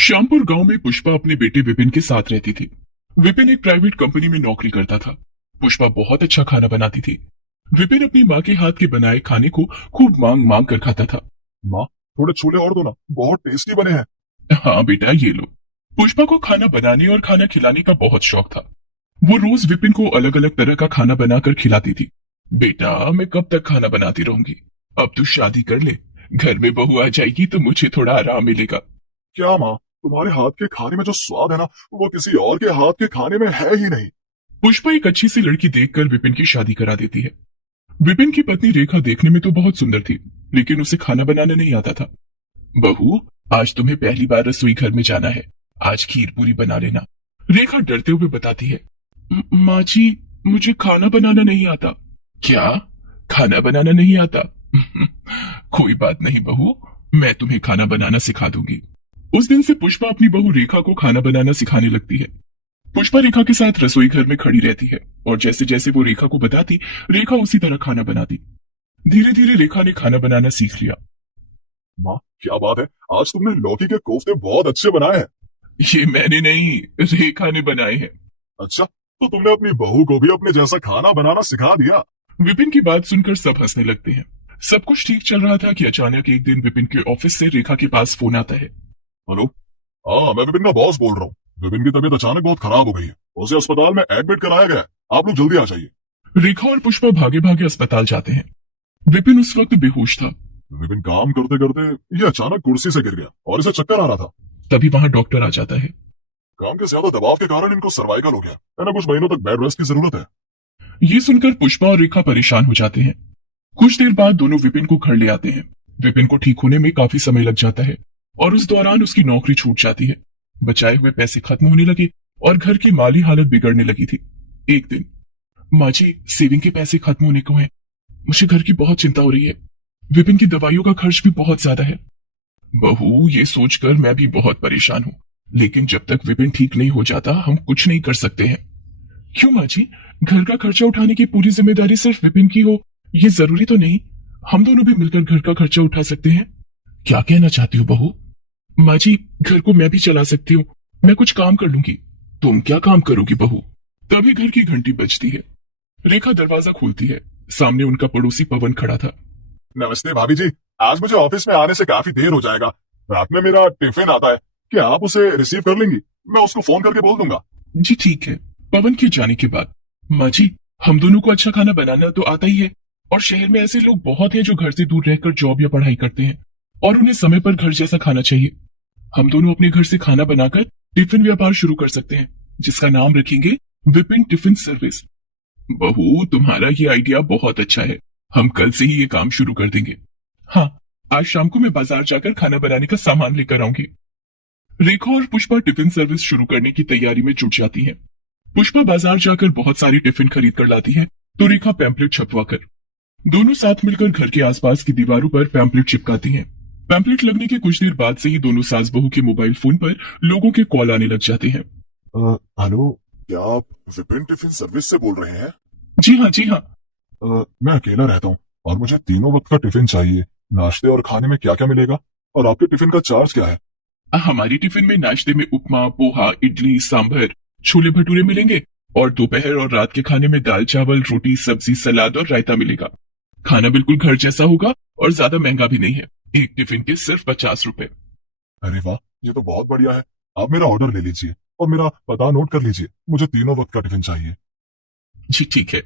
श्यामपुर गांव में पुष्पा अपने बेटे विपिन के साथ रहती थी। विपिन एक प्राइवेट कंपनी में नौकरी करता था। पुष्पा बहुत अच्छा खाना बनाती थी। विपिन अपनी माँ के हाथ के बनाए खाने को खूब मांग मांग कर खाता था। माँ, थोड़े छोले और दो ना, बहुत टेस्टी बने हैं। हाँ बेटा, ये लो। पुष्पा को खाना बनाने और खाना खिलाने का बहुत शौक था। वो रोज विपिन को अलग अलग तरह का खाना बनाकर खिलाती थी। बेटा, मैं कब तक खाना बनाती रहूंगी? अब तू शादी कर ले, घर में बहू आ जाएगी तो मुझे थोड़ा आराम मिलेगा। क्या माँ, तुम्हारे हाथ के खाने में जो स्वाद है ना, वो किसी और के हाथ के खाने में है ही नहीं। पुष्पा एक अच्छी सी लड़की देखकर विपिन की शादी करा देती है। विपिन की पत्नी रेखा देखने में तो बहुत सुंदर थी, लेकिन उसे खाना बनाना नहीं आता था। बहू, आज तुम्हें पहली बार रसोई घर में जाना है। आज खीर पूरी बना लेना। रेखा डरते हुए बताती है। माँ जी, मुझे खाना बनाना नहीं आता। क्या? खाना बनाना नहीं आता? कोई बात नहीं बहू, मैं तुम्हें खाना बनाना सिखा दूंगी। उस दिन से पुष्पा अपनी बहू रेखा को खाना बनाना सिखाने लगती है। पुष्पा रेखा के साथ रसोई घर में खड़ी रहती है और जैसे जैसे वो रेखा को बताती, रेखा उसी तरह खाना बनाती। धीरे धीरे रेखा ने खाना बनाना सीख लिया। माँ, क्या बात है, आज तुमने लौकी के कोफ्ते बहुत अच्छे बनाए हैं। ये मैंने नहीं, रेखा ने बनाए हैं। अच्छा, तो तुमने अपनी बहू को भी अपने जैसा खाना बनाना सिखा दिया। विपिन की बात सुनकर सब हंसने लगते हैं। सब कुछ ठीक चल रहा था कि अचानक एक दिन विपिन के ऑफिस से रेखा के पास फोन आता है। हेलो। हाँ, मैं विपिन का बॉस बोल रहा हूँ। विपिन की तबीयत अचानक बहुत खराब हो गई है, उसे अस्पताल में एडमिट कराया गया है। आप लोग जल्दी आ जाइए। रेखा और पुष्पा भागे भागे अस्पताल जाते हैं। विपिन उस वक्त बेहोश था। विपिन काम करते करते ये अचानक कुर्सी से गिर गया और इसे चक्कर आ रहा था। तभी वहां डॉक्टर आ जाता है। काम के ज्यादा दबाव के कारण इनको सर्वाइकल हो गया है ना, कुछ महीनों तक बेड रेस्ट की जरूरत है। ये सुनकर पुष्पा और रेखा परेशान हो जाते हैं। कुछ देर बाद दोनों विपिन को घर ले आते हैं। विपिन को ठीक होने में काफी समय लग जाता है और उस दौरान उसकी नौकरी छूट जाती है। बचाए हुए पैसे खत्म होने लगे और घर की माली हालत बिगड़ने लगी थी। एक दिन, माँ जी, सेविंग के पैसे खत्म होने को हैं। मुझे घर की बहुत चिंता हो रही है। विपिन की दवाइयों का खर्च भी बहुत ज्यादा है। बहू, ये सोचकर मैं भी बहुत परेशान हूँ, लेकिन जब तक विपिन ठीक नहीं हो जाता हम कुछ नहीं कर सकते हैं। क्यों माँ जी? घर का खर्चा उठाने की पूरी जिम्मेदारी सिर्फ विपिन की हो, ये जरूरी तो नहीं। हम दोनों भी मिलकर घर का खर्चा उठा सकते हैं। क्या कहना चाहती हो बहू? माँ जी, घर को मैं भी चला सकती हूँ। मैं कुछ काम कर लूंगी। तुम क्या काम करोगी बहू? तभी घर की घंटी बजती है। रेखा दरवाजा खोलती है। सामने उनका पड़ोसी पवन खड़ा था। नमस्ते भाभी जी, आज मुझे ऑफिस में आने से काफी देर हो जाएगा। रात में मेरा टिफिन आता है, क्या आप उसे रिसीव कर लेंगी? मैं उसको फोन करके बोल दूंगा। जी ठीक है। पवन के जाने के बाद, माँ जी, हम दोनों को अच्छा खाना बनाना तो आता ही है और शहर में ऐसे लोग बहुत हैं जो घर से दूर रहकर जॉब या पढ़ाई करते हैं और उन्हें समय पर घर जैसा खाना चाहिए। हम दोनों अपने घर से खाना बनाकर टिफिन व्यापार शुरू कर सकते हैं, जिसका नाम रखेंगे विपिन टिफिन सर्विस। बहू, तुम्हारा ये आइडिया बहुत अच्छा है। हम कल से ही ये काम शुरू कर देंगे। हाँ, आज शाम को मैं बाजार जाकर खाना बनाने का सामान लेकर आऊंगी। रेखा और पुष्पा टिफिन सर्विस शुरू करने की तैयारी में जुट जाती हैं। पुष्पा बाजार जाकर बहुत सारी टिफिन खरीद कर लाती है, तो रेखा पैम्पलेट छपवाकर दोनों साथ मिलकर घर के आसपास की दीवारों पर पैम्पलेट चिपकाती हैं। पैम्पलेट लगने के कुछ देर बाद से ही दोनों सास बहू के मोबाइल फोन पर लोगों के कॉल आने लग जाते हैं। हेलो, क्या आप विपिन टिफिन सर्विस से बोल रहे हैं? जी हाँ, जी हाँ। मैं अकेला रहता हूँ और मुझे तीनों वक्त का टिफिन चाहिए। नाश्ते और खाने में क्या क्या मिलेगा और आपके टिफिन का चार्ज क्या है? हमारी टिफिन में नाश्ते में उपमा, पोहा, इडली, सांभर, छोले भटूरे मिलेंगे और दोपहर और रात के खाने में दाल चावल, रोटी, सब्जी, सलाद और रायता मिलेगा। खाना बिल्कुल घर जैसा होगा और ज्यादा महंगा भी नहीं है। एक टिफिन के सिर्फ 50 रुपए। अरे वाह, ये तो बहुत बढ़िया है। आप मेरा ऑर्डर ले लीजिए और मेरा पता नोट कर लीजिए। मुझे तीनों वक्त का टिफिन चाहिए। जी ठीक है।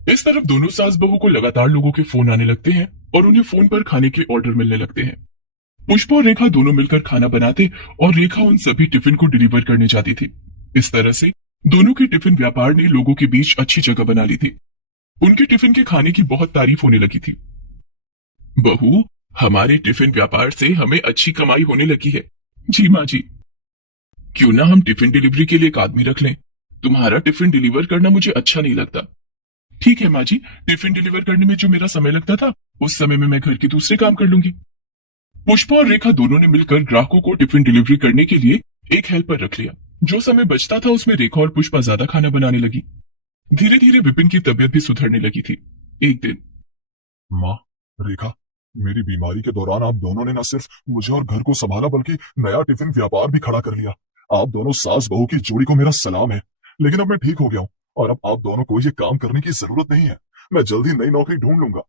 इस तरफ दोनों सास बहू को लगातार लोगों के फोन आने लगते हैं और उन्हें फोन पर खाने के ऑर्डर मिलने लगते हैं। पुष्पा और रेखा दोनों मिलकर खाना बनाते और रेखा उन सभी टिफिन को डिलीवर करने जाती थी। इस तरह से दोनों के टिफिन व्यापार ने लोगों के बीच अच्छी जगह बना ली थी। उनके टिफिन के खाने की बहुत तारीफ होने लगी थी। बहू, हमारे टिफिन व्यापार से हमें अच्छी कमाई होने लगी है। जी माँ जी। क्यों ना हम टिफिन डिलीवरी के लिए एक आदमी रख लें? तुम्हारा टिफिन डिलीवर करना मुझे अच्छा नहीं लगता। ठीक है माँ जी, टिफिन डिलीवर करने में जो मेरा समय लगता था, उस समय में मैं घर के दूसरे काम कर लूंगी। पुष्पा और रेखा दोनों ने मिलकर ग्राहकों को टिफिन डिलीवरी करने के लिए एक हेल्पर रख लिया। जो समय बचता था उसमें रेखा और पुष्पा ज्यादा खाना बनाने लगी। धीरे धीरे विपिन की तबीयत भी सुधरने लगी थी। एक दिन, माँ, रेखा, मेरी बीमारी के दौरान आप दोनों ने न सिर्फ मुझे और घर को संभाला बल्कि नया टिफिन व्यापार भी खड़ा कर लिया। आप दोनों सास बहू की जोड़ी को मेरा सलाम है। लेकिन अब मैं ठीक हो गया हूँ और अब आप दोनों को ये काम करने की जरूरत नहीं है। मैं जल्द ही नई नौकरी ढूंढ लूंगा।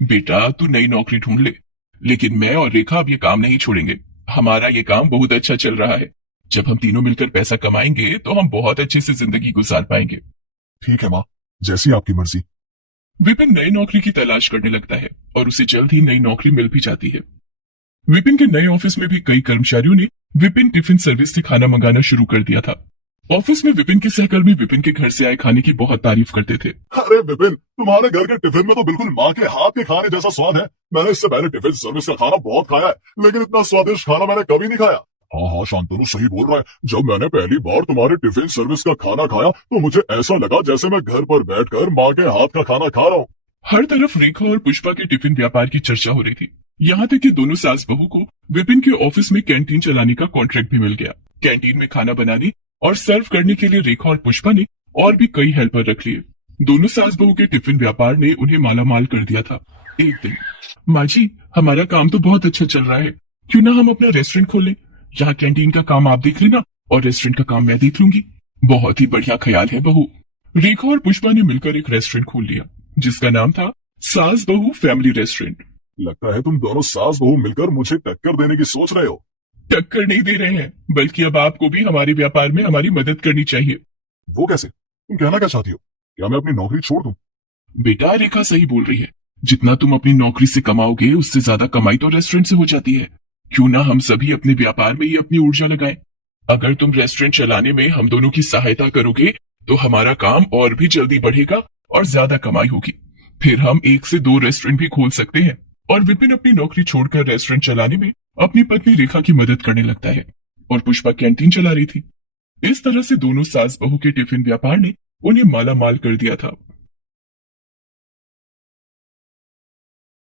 बेटा तू नई नौकरी ढूंढ ले, लेकिन मैं और रेखा अब ये काम नहीं छोड़ेंगे। हमारा ये काम बहुत अच्छा चल रहा है। जब हम तीनों मिलकर पैसा कमाएंगे तो हम बहुत अच्छे से जिंदगी गुजार पाएंगे। ठीक है माँ, जैसी आपकी मर्जी। विपिन नई नौकरी की तलाश करने लगता है और उसे जल्द ही नई नौकरी मिल भी जाती है। विपिन के नए ऑफिस में भी कई कर्मचारियों ने विपिन टिफिन सर्विस से खाना मंगाना शुरू कर दिया था। ऑफिस में विपिन के सहकर्मी विपिन के घर से आए खाने की बहुत तारीफ करते थे। अरे विपिन, तुम्हारे घर के टिफिन में तो बिल्कुल माँ के हाथ के खाने जैसा स्वाद है। मैंने इससे पहले टिफिन सर्विस का खाना बहुत खाया है, लेकिन इतना स्वादिष्ट खाना मैंने कभी नहीं खाया। हाँ हाँ, शांतनु सही बोल रहा है। जब मैंने पहली बार तुम्हारे टिफिन सर्विस का खाना खाया तो मुझे ऐसा लगा जैसे मैं घर पर बैठकर माँ के हाथ का खाना खा रहा हूँ। हर तरफ रेखा और पुष्पा के टिफिन व्यापार की चर्चा हो रही थी। यहाँ तक कि दोनों सास बहू को विपिन के ऑफिस में कैंटीन चलाने का कॉन्ट्रैक्ट भी मिल गया। कैंटीन में खाना बनाने और सर्व करने के लिए रेखा और पुष्पा ने और भी कई हेल्पर रख लिए। दोनों सास बहू के टिफिन व्यापार ने उन्हें मालामाल कर दिया था। एक दिन, माँ जी हमारा काम तो बहुत अच्छा चल रहा है, क्यों ना हम अपना रेस्टोरेंट खोल लें। यहाँ कैंटीन का काम आप देख लेना और रेस्टोरेंट का काम मैं देख लूंगी। बहुत ही बढ़िया ख्याल है बहू। रेखा और पुष्पा ने मिलकर एक रेस्टोरेंट खोल लिया जिसका नाम था सास बहू फैमिली रेस्टोरेंट। लगता है तुम दोनों सास बहू मिलकर मुझे टक्कर देने की सोच रहे हो। टक्कर नहीं दे रहे हैं, बल्कि अब आपको भी हमारे व्यापार में हमारी मदद करनी चाहिए। वो कैसे? तुम कहना क्या चाहती हो? क्या मैं अपनी नौकरी छोड़ दूं? बेटा रेखा सही बोल रही है। जितना तुम अपनी नौकरी से कमाओगे उससे ज्यादा कमाई तो रेस्टोरेंट से हो जाती है। क्यों ना हम सभी अपने व्यापार में ही अपनी ऊर्जा लगाएं। अगर तुम रेस्टोरेंट चलाने में हम दोनों की सहायता करोगे तो हमारा काम और भी जल्दी बढ़ेगा और ज्यादा कमाई होगी। फिर हम 1 से 2 रेस्टोरेंट भी खोल सकते हैं। और विपिन अपनी नौकरी छोड़कर रेस्टोरेंट चलाने में अपनी पत्नी रेखा की मदद करने लगता है और पुष्पा कैंटीन चला रही थी। इस तरह से दोनों सास बहू के टिफिन व्यापार ने उन्हें माला माल कर दिया था।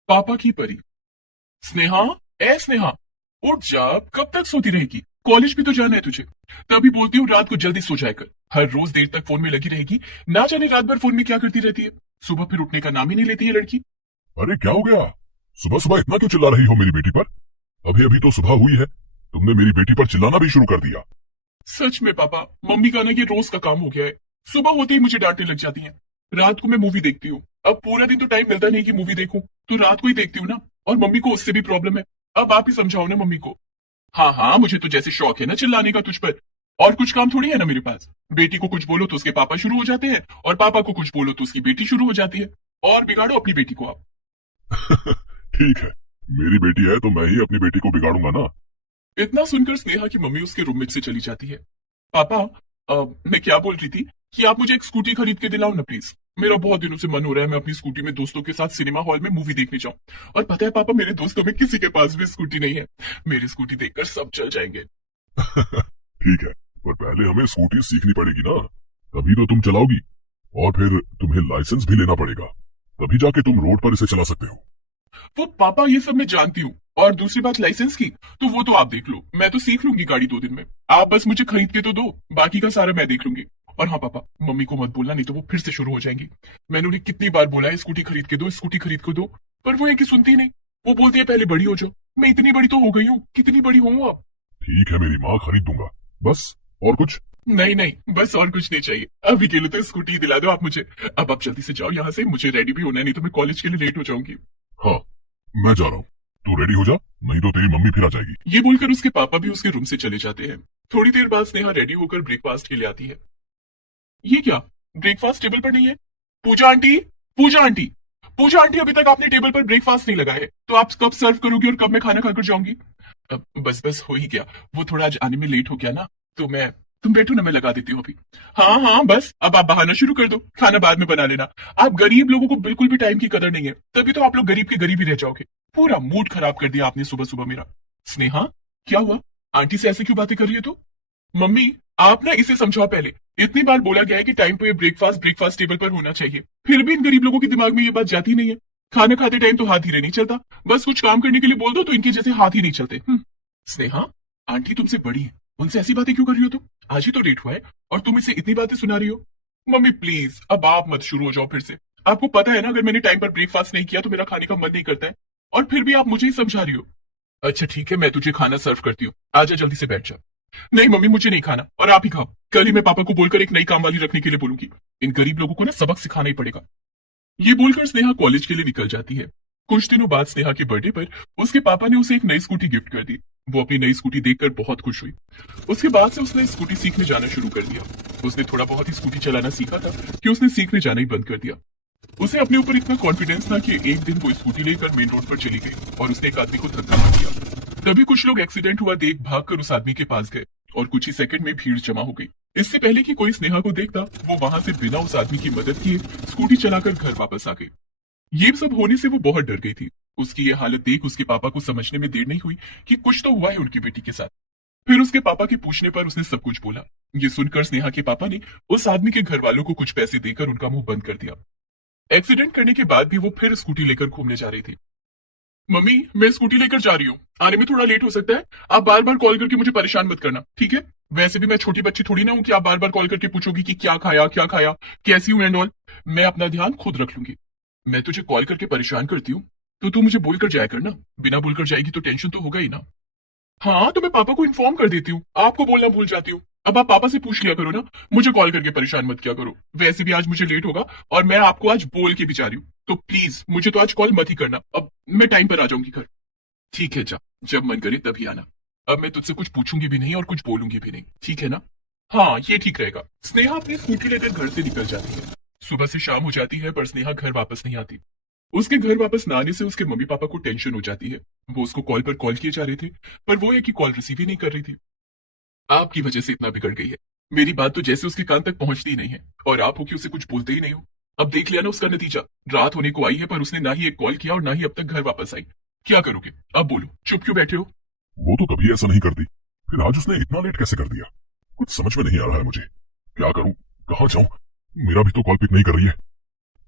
पापा की परी। स्नेहा, ए स्नेहा, उठ जा, कब तक सोती रहेगी? कॉलेज भी तो जाना है तुझे। तभी बोलती हूँ रात को जल्दी सो जाया कर। हर रोज देर तक फोन में लगी रहेगी, ना जाने रात भर फोन में क्या करती रहती है। सुबह फिर उठने का नाम ही नहीं लेती है लड़की। अरे क्या हो गया? सुबह सुबह इतना क्यों चिल्ला रही हो मेरी बेटी पर? अभी अभी तो सुबह हुई है, तुमने मेरी बेटी पर चिल्लाना भी शुरू कर दिया। सच में पापा, मम्मी का ना ये रोज का काम हो गया है। सुबह होते ही मुझे डांटने लग जाती है। रात को मैं मूवी देखती हूँ। अब पूरा दिन तो टाइम मिलता नहीं कि मूवी देखूं, तो रात को ही देखती हूँ ना। और मम्मी को उससे भी प्रॉब्लम है। अब आप ही समझाओ ना मम्मी को। हाँ हाँ, मुझे तो जैसे शौक है ना चिल्लाने का तुझ पर। और कुछ काम थोड़ी है ना मेरे पास। बेटी को कुछ बोलो तो उसके पापा शुरू हो जाते हैं, और पापा को कुछ बोलो तो उसकी बेटी शुरू हो जाती है। और बिगाड़ो अपनी बेटी को आप। ठीक है, मेरी बेटी है तो मैं ही अपनी बेटी को बिगाड़ूंगा ना। इतना सुनकर स्नेहा की मम्मी उसके रूम में से चली जाती है। पापा, मैं क्या बोल रही थी कि आप मुझे एक स्कूटी खरीद के दिलाओ ना प्लीज। मेरा बहुत दिनों से मन हो रहा है मैं अपनी स्कूटी में दोस्तों के साथ सिनेमा हॉल में मूवी देखने जाऊं। और पता है पापा, मेरे दोस्तों में किसी के पास भी स्कूटी नहीं है। मेरी स्कूटी देखकर सब चल जाएंगे। ठीक है, पर पहले हमें स्कूटी सीखनी पड़ेगी ना, तभी तो तुम चलाओगी। और फिर तुम्हें लाइसेंस भी लेना पड़ेगा, तभी जाके तुम रोड पर इसे चला सकते हो। वो पापा ये सब मैं जानती हूँ। और दूसरी बात लाइसेंस की, तो वो तो आप देख लो, मैं तो सीख लूंगी गाड़ी 2 दिन में। आप बस मुझे खरीद के तो दो, बाकी का सारा मैं देख लूंगी। और हाँ पापा, मम्मी को मत बोलना, नहीं तो वो फिर से शुरू हो जाएंगी। मैंने उन्हें कितनी बार बोला है स्कूटी खरीद के दो, स्कूटी खरीद के दो, पर वो है कि सुनती नहीं। वो बोलती है पहले बड़ी हो जाओ। मैं इतनी बड़ी तो हो गई हूँ, कितनी बड़ी हूँ अब। ठीक है मेरी माँ, खरीद दूंगा, बस और कुछ? नहीं नहीं, बस और कुछ नहीं चाहिए। अभी के लिए तो स्कूटी दिला दो आप मुझे। अब आप जल्दी से जाओ यहाँ से, मुझे रेडी भी होना है, नहीं तो मैं कॉलेज के लिए लेट हो जाऊंगी। हाँ, मैं जा रहा हूँ, तू रेडी हो जा, नहीं तो तेरी मम्मी फिर आ जाएगी। ये बोलकर उसके पापा भी उसके रूम से चले जाते हैं। थोड़ी देर बाद स्नेहा रेडी होकर ब्रेकफास्ट के लिए आती है। ये क्या, ब्रेकफास्ट टेबल पर नहीं है? पूजा आंटी, पूजा आंटी, पूजा आंटी, अभी तक आपने टेबल पर ब्रेकफास्ट नहीं लगाया है, तो आप कब सर्व करोगी और कब मैं खाना खाकर जाऊंगी? बस बस हो ही गया, वो थोड़ा आज आने में लेट हो गया ना, तो तुम बैठो ना, मैं लगा देती हूँ अभी। हाँ हाँ, बस अब आप बहाना शुरू कर दो, खाना बाद में बना लेना। आप गरीब लोगों को बिल्कुल भी टाइम की कदर नहीं है, तभी तो आप लोग गरीब के गरीब ही रह जाओगे। पूरा मूड खराब कर दिया आपने सुबह सुबह मेरा। स्नेहा, क्या हुआ? आंटी से ऐसे क्यों बातें कर रही है तू? मम्मी, आप ना इसे समझाओ पहले। इतनी बार बोला गया है कि टाइम पे ब्रेकफास्ट टेबल पर होना चाहिए, फिर भी इन गरीब लोगों के दिमाग में ये बात जाती नहीं है। खाना खाते टाइम तो हाथ धीरे नहीं चलता, बस कुछ काम करने के लिए बोल दो तो इनके जैसे हाथ ही नहीं चलते। स्नेहा, आंटी तुमसे बड़ी है, उनसे ऐसी बातें क्यों कर रही हो तुम? आज ही तो लेट हुआ है और तुम इसे इतनी बातें सुना रही हो। मम्मी प्लीज, अब आप मत शुरू हो जाओ फिर से। आपको पता है ना, अगर मैंने टाइम पर ब्रेकफास्ट नहीं किया तो मेरा खाने का मन नहीं करता है। और फिर भी आप मुझे ही समझा रही हो। अच्छा ठीक है, मैं तुझे खाना सर्व करती हूँ, आजा जल्दी से बैठ जा। नहीं मम्मी, मुझे नहीं खाना, और आप ही खाओ। कल ही मैं पापा को बोलकर एक नई काम वाली रखने के लिए बोलूंगी। इन गरीब लोगों को ना सबक सिखाना ही पड़ेगा। ये बोलकर स्नेहा कॉलेज के लिए निकल जाती है। कुछ दिनों बाद स्नेहा के बर्थडे पर उसके पापा ने उसे एक नई स्कूटी गिफ्ट कर दी। वो अपनी नई स्कूटी देखकर बहुत खुश हुई। उसके बाद से उसने स्कूटी सीखने जाना शुरू कर दिया। उसने थोड़ा बहुत ही स्कूटी चलाना सीखा था कि उसने सीखने जाना ही बंद कर दिया। उसे अपने ऊपर इतना कॉन्फिडेंस था कि एक दिन वो स्कूटी लेकर मेन रोड पर चली गई और उसने एक आदमी को धक्का मार दिया। तभी कुछ लोग एक्सीडेंट हुआ देख भागकर उस आदमी के पास गए और कुछ ही सेकंड में भीड़ जमा हो गई। इससे पहले कि कोई स्नेहा को देखता, वो वहां से बिना उस आदमी की मदद किए स्कूटी चलाकर घर वापस आ गई। ये सब होने से वो बहुत डर गई थी। उसकी ये हालत देख उसके पापा को समझने में देर नहीं हुई कि कुछ तो हुआ है उनकी बेटी के साथ। फिर उसके पापा के पूछने पर उसने सब कुछ बोला। ये सुनकर स्नेहा के पापा ने उस आदमी के घर वालों को कुछ पैसे देकर उनका मुंह बंद कर दिया। एक्सीडेंट करने के बाद भी वो फिर स्कूटी लेकर घूमने जा रही थी। मम्मी, मैं स्कूटी लेकर जा रही हूँ, आने में थोड़ा लेट हो सकता है। आप बार बार कॉल करके मुझे परेशान मत करना, ठीक है? वैसे भी मैं छोटी बच्ची थोड़ी ना हूँ कि आप बार बार कॉल करके पूछोगी कि क्या खाया, कैसी हूँ एंड ऑल। मैं अपना ध्यान खुद रख लूंगी। मैं तुझे कॉल करके परेशान करती हूँ तो तू मुझे बोलकर जाया कर ना। बिना बोलकर जाएगी तो टेंशन तो होगा ही ना। हाँ तो मैं पापा को इन्फॉर्म कर देती हूँ, आपको बोलना भूल जाती हूँ। अब आप पापा से पूछ लिया करो ना, मुझे कॉल करके परेशान मत किया करो। वैसे भी आज मुझे लेट होगा और मैं आपको आज बोल के भी जा रही हूँ, तो प्लीज मुझे तो आज कॉल मत ही करना। अब मैं टाइम पर आ जाऊंगी घर। ठीक है जा, जब मन करे तभी आना। अब मैं तुझसे कुछ पूछूंगी भी नहीं और कुछ बोलूंगी भी नहीं, ठीक है ना? हाँ ये ठीक रहेगा। स्नेहा अपनी स्कूटी लेकर घर से निकल जाती है। सुबह से शाम हो जाती है पर स्नेहा घर वापस नहीं आती। उसके घर वापस ना आने से उसके मम्मी पापा को टेंशन हो जाती है। वो उसको कॉल पर कॉल किए जा रहे थे पर वो है कि कॉल रिसीव ही नहीं कर रही थी। आपकी वजह से इतना बिगड़ गई है। मेरी बात तो जैसे उसके कान तक पहुंचती ही नहीं है और आप हो कि उसे कुछ बोलते ही नहीं हो। अब देख लिया ना उसका नतीजा। रात होने को आई है पर उसने ना ही एक कॉल किया और ना ही अब तक घर वापस आई। क्या करोगे अब? बोलो, चुप क्यों बैठे हो? वो तो कभी ऐसा नहीं करती, फिर आज उसने इतना लेट कैसे कर दिया? कुछ समझ में नहीं आ रहा है मुझे। क्या करूं, कहाँ जाऊं? मेरा भी तो कॉल पिक नहीं कर रही है।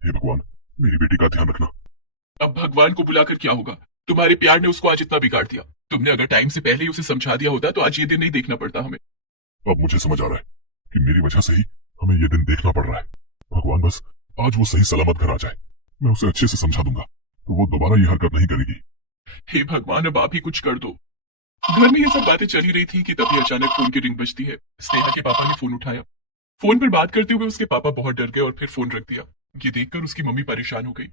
हे भगवान, मेरी बेटी का ध्यान रखना। अब भगवान को बुलाकर क्या होगा? तुम्हारे प्यार ने उसको आज इतना बिगाड़ दिया। तुमने अगर टाइम से पहले ही उसे समझा दिया होता तो आज ये दिन नहीं देखना पड़ता हमें। अब मुझे समझ आ रहा है कि मेरी वजह से ही हमें ये दिन देखना पड़ रहा है। भगवान बस आज वो सही सलामत घर आ जाए। मैं उसे अच्छे से समझा दूंगा तो वो दोबारा ये हरकत नहीं करेगी। हे भगवान, अब आप ही कुछ कर दो। घर में ये सब बातें चल ही रही थी कि तभी अचानक फोन की रिंग बजती है। स्नेहा के पापा ने फोन उठाया। फोन पर बात करते हुए उसके पापा बहुत डर गए और फिर फोन रख दिया। ये देखकर उसकी मम्मी परेशान हो गई।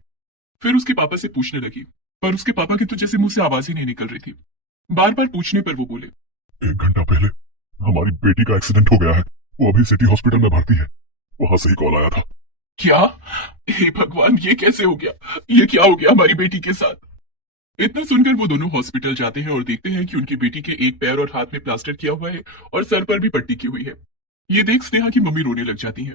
फिर उसके पापा से पूछने लगी पर उसके पापा की तो जैसे मुंह से आवाज ही नहीं निकल रही थी। बार बार पूछने पर वो बोले, 1 घंटा पहले हमारी बेटी का एक्सीडेंट हो गया है। वो अभी सिटी हॉस्पिटल में भर्ती है। वहां से ही कॉल आया था। क्या? हे भगवान, ये कैसे हो गया? ये क्या हो गया हमारी बेटी के साथ? इतना सुनकर वो दोनों हॉस्पिटल जाते हैं और देखते हैं कि उनकी बेटी के एक पैर और हाथ में प्लास्टर किया हुआ है और सर पर भी पट्टी की हुई है। ये देख स्नेहा की मम्मी रोने लग जाती है।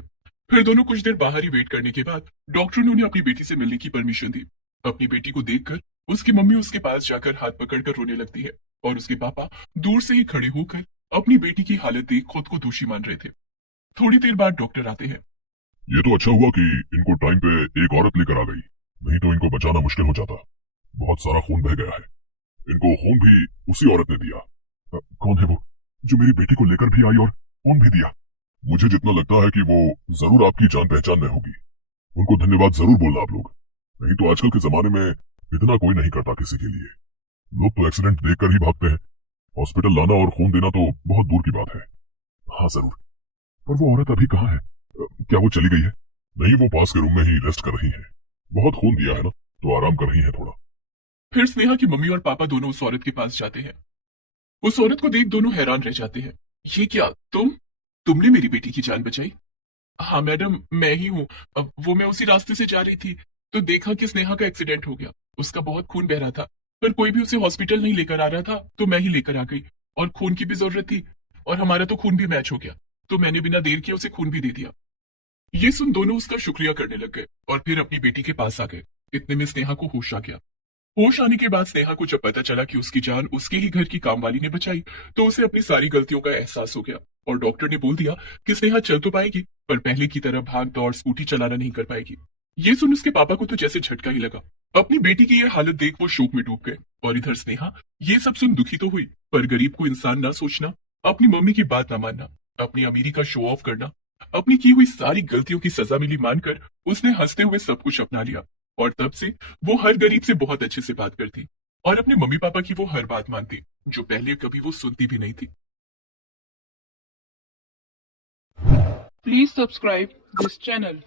फिर दोनों कुछ देर बाहर ही वेट करने के बाद डॉक्टर ने उन्हें अपनी बेटी से मिलने की परमिशन दी। अपनी बेटी को देखकर उसकी मम्मी उसके पास जाकर हाथ पकड़कर रोने लगती है और उसके पापा दूर से ही खड़े होकर अपनी बेटी की हालत देख खुद को दोषी मान रहे थे। थोड़ी देर बाद डॉक्टर आते हैं। ये तो अच्छा हुआ कि इनको टाइम पे एक औरत लेकर आ गई, नहीं तो इनको बचाना मुश्किल हो जाता। बहुत सारा खून बह गया है। इनको खून भी उसी औरत ने दिया। कौन है वो जो मेरी बेटी को लेकर भी आई और खून भी दिया? मुझे जितना लगता है कि वो जरूर आपकी जान पहचान में होगी। उनको धन्यवाद जरूर बोलना आप लोग। नहीं तो आजकल के जमाने में इतना कोई नहीं करता किसी के लिए। लोग तो एक्सीडेंट देखकर ही भागते हैं। हॉस्पिटल लाना और खून देना तो बहुत दूर की बात है। हाँ जरूर। पर वो औरत अभी कहाँ है? क्या वो चली गई है? नहीं, वो पास के रूम में ही रेस्ट कर रही है। बहुत खून दिया है ना, तो आराम कर रही है थोड़ा। फिर स्नेहा की मम्मी और पापा दोनों उस औरत के पास जाते हैं। उस औरत को देख दोनों हैरान रह जाते हैं। ये क्या, तुमने मेरी बेटी की जान बचाई? हाँ मैडम, मैं ही हूँ। अब वो मैं उसी रास्ते से जा रही थी तो देखा कि स्नेहा का एक्सीडेंट हो गया। उसका बहुत खून बह रहा था पर कोई भी उसे हॉस्पिटल नहीं लेकर आ रहा था तो मैं ही लेकर आ गई। और खून की भी जरूरत थी और हमारा तो खून भी मैच हो गया तो मैंने बिना देर किए उसे खून भी दे दिया। ये सुन दोनों उसका शुक्रिया करने लग गए और फिर अपनी बेटी के पास आ गए। इतने में स्नेहा को होश आ गया। होश आने के बाद स्नेहा को जब पता चला कि उसकी जान उसके ही घर की कामवाली ने बचाई तो उसे अपनी सारी गलतियों का एहसास हो गया और डॉक्टर ने बोल दिया कि स्नेहा चल तो पाएगी पर पहले की तरह भाग दौड़ स्कूटी चलाना नहीं कर पाएगी। ये सुन उसके पापा को तो जैसे झटका ही लगा। अपनी बेटी की ये हालत देख वो शोक में डूब गए और इधर स्नेहा ये सब सुन दुखी तो हुई पर गरीब को इंसान ना सोचना, अपनी मम्मी की बात ना मानना, अपनी अमीरी का शो ऑफ करना, अपनी की हुई सारी गलतियों की सजा मिली मानकर उसने हंसते हुए सब कुछ अपना लिया और तब से वो हर गरीब से बहुत अच्छे से बात करती और अपने मम्मी पापा की वो हर बात मानती, जो पहले कभी वो सुनती भी नहीं थी। Please subscribe this channel.